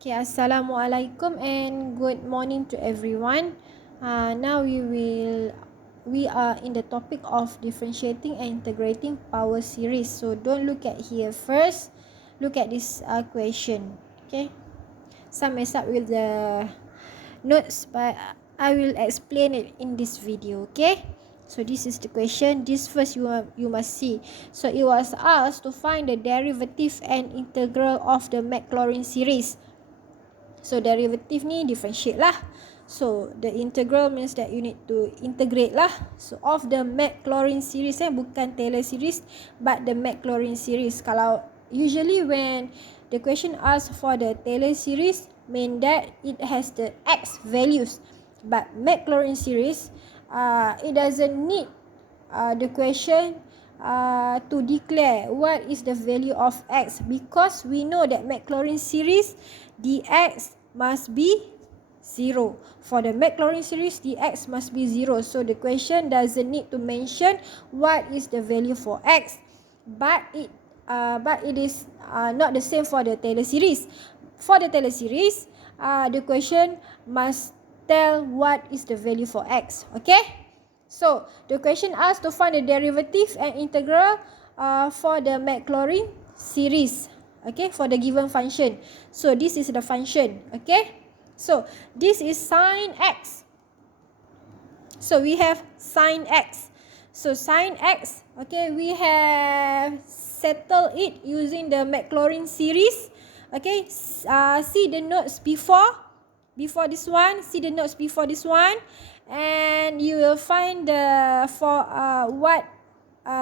Okay, Assalamualaikum and good morning to everyone. Now we are in the topic of differentiating and integrating power series. So don't look at here first. Look at this question. Okay. Some mess up with the notes, but I will explain it in this video. Okay. So this is the question. This first you must see. So it was asked to find the derivative and integral of the Maclaurin series. So derivative ni differentiate lah. So the integral means that you need to integrate lah. So of the Maclaurin series bukan Taylor series but the Maclaurin series. Kalau usually when the question asks for the Taylor series mean that it has the x values. But Maclaurin series it doesn't need the question to declare what is the value of x, because we know that Maclaurin series dx must be 0. For the Maclaurin series dx must be 0. So the question doesn't need to mention what is the value for x, but it is not the same for the Taylor series. For the Taylor series, the question must tell what is the value for x. Okay. So the question asks to find the derivative and integral for the Maclaurin series. Okay, for the given function. So this is the function. Okay. So this is sine x. So we have sine x. So sine x, okay, we have settled it using the Maclaurin series. Okay, see the notes before this one. See the notes before this one. And you will find the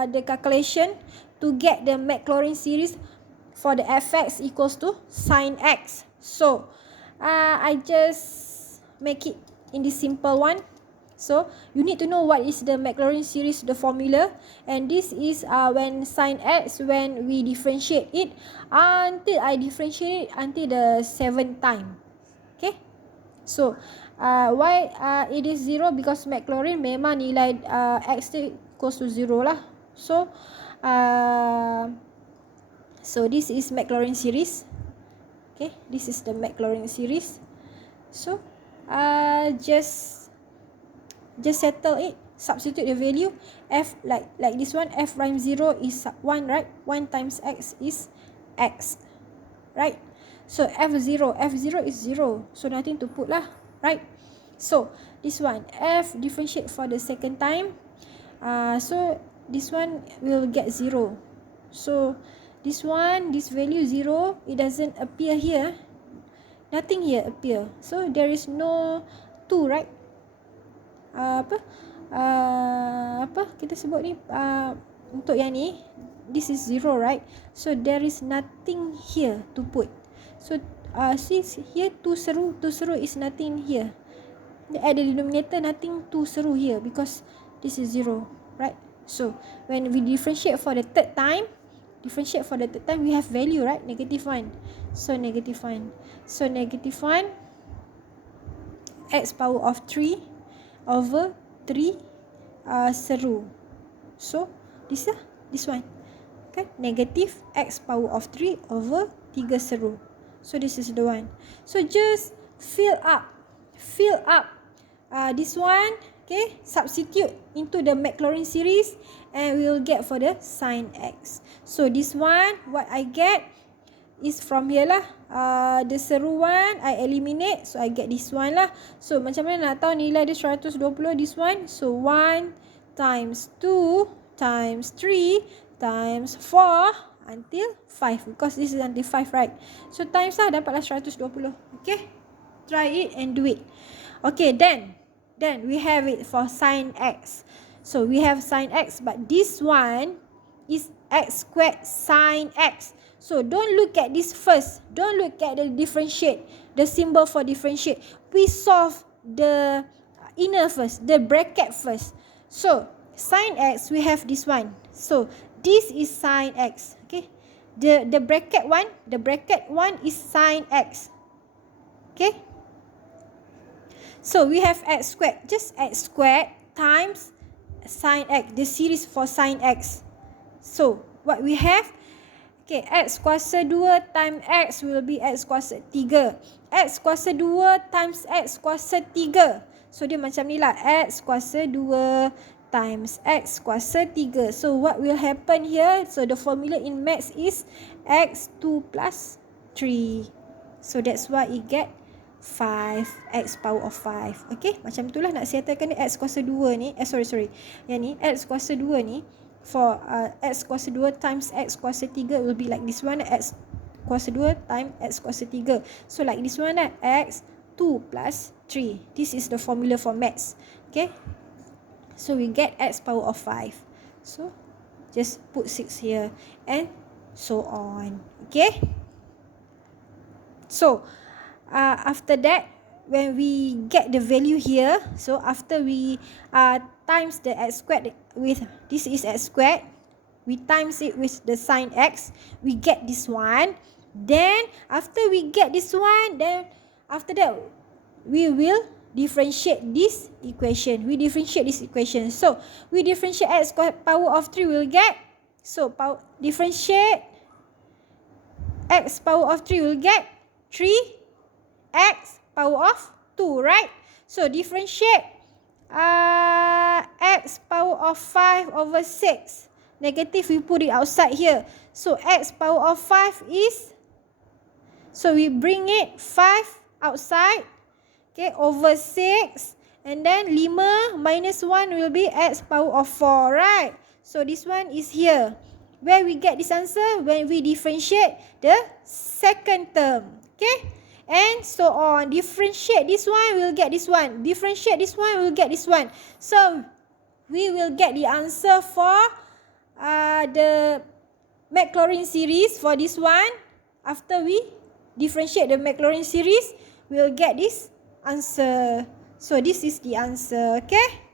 the calculation to get the Maclaurin series for the fx equals to sine x. So I just make it in this simple one. So you need to know what is the Maclaurin series, the formula, and this is when sine x, when we differentiate it until I differentiate it until the 7th time. Okay. So why it is 0? Because Maclaurin memang nilai x equals to 0 lah. So so this is Maclaurin series. Okay, this is the Maclaurin series. So just settle it. Substitute the value. F like this one. F prime 0 is 1, right? 1 times x is x, right? So F0 is 0. So nothing to put lah, right? So this one, F differentiate for the second time. So this one will get 0. So this one, this value 0, it doesn't appear here. Nothing here appear. So there is no 2, right? Apa kita sebut ni, untuk yang ni, this is 0, right? So there is nothing here to put. So since here 2 seru is nothing here. At the denominator, nothing 2 seru here because this is 0, right? So when we differentiate for the third time, we have value, right? -1. So -1. So -1 x power of 3 over 3 seru. So this one. Okay, negative x power of 3 over 3 seru. So this is the one. So just fill up this one. Okay, substitute into the Maclaurin series and we will get for the sine x. So this one, what I get is from here lah. The seru one I eliminate, so I get this one lah. So macam mana nak tahu nilai dia 120 this one? So 1 times 2 times 3 times 4 until 5, because this is until 5, right? So times lah, dapatlah 120. Okay, try it and do it. Okay, then we have it for sine x. So we have sine x, but this one is x squared sine x. So don't look at this first. Don't look at the differentiate, the symbol for differentiate. We solve the inner first, the bracket first. So sine x, we have this one. So this is sine x. Okay, the bracket one is sine x. Okay, so we have x squared, just x squared times sine x, the series for sine x. So what we have, Okay, x kuasa 2 times x will be x kuasa 3. X kuasa 2 times x kuasa 3. So, dia macam ni lah. X kuasa 2 times x kuasa 3. So, what will happen here? So, the formula in maths is x2 plus 3. So, that's why it get 5x power of 5. Okay, macam itulah nak settlekan ni x kuasa 2 ni. Sorry. Yang ni, x kuasa 2 ni. For x kuasa 2 times x kuasa 3 will be like this one, x kuasa 2 times x kuasa 3. So like this one, x 2 plus 3. This is the formula for maths. Okay, so we get x power of 5. So just put 6 here and so on. Okay, so after that, when we get the value here, so after we times the x squared with, this is x squared, we times it with the sign x, we get this one. Then after we get this one, then after that we will differentiate this equation. So we differentiate x power of 3 will get, so differentiate x power of 3 will get 3x power of 2, right? So differentiate x power of 5 over 6. Negative, we put it outside here. So x power of 5 is, so we bring it 5 outside, okay, over 6. And then 5 minus 1 will be x power of 4, right? So this one is here. Where we get this answer? When we differentiate the second term. Okay? And so on. Differentiate this one, we'll get this one. Differentiate this one, we'll get this one. So we will get the answer for the Maclaurin series for this one. After we differentiate the Maclaurin series, we'll get this answer. So this is the answer. Okay?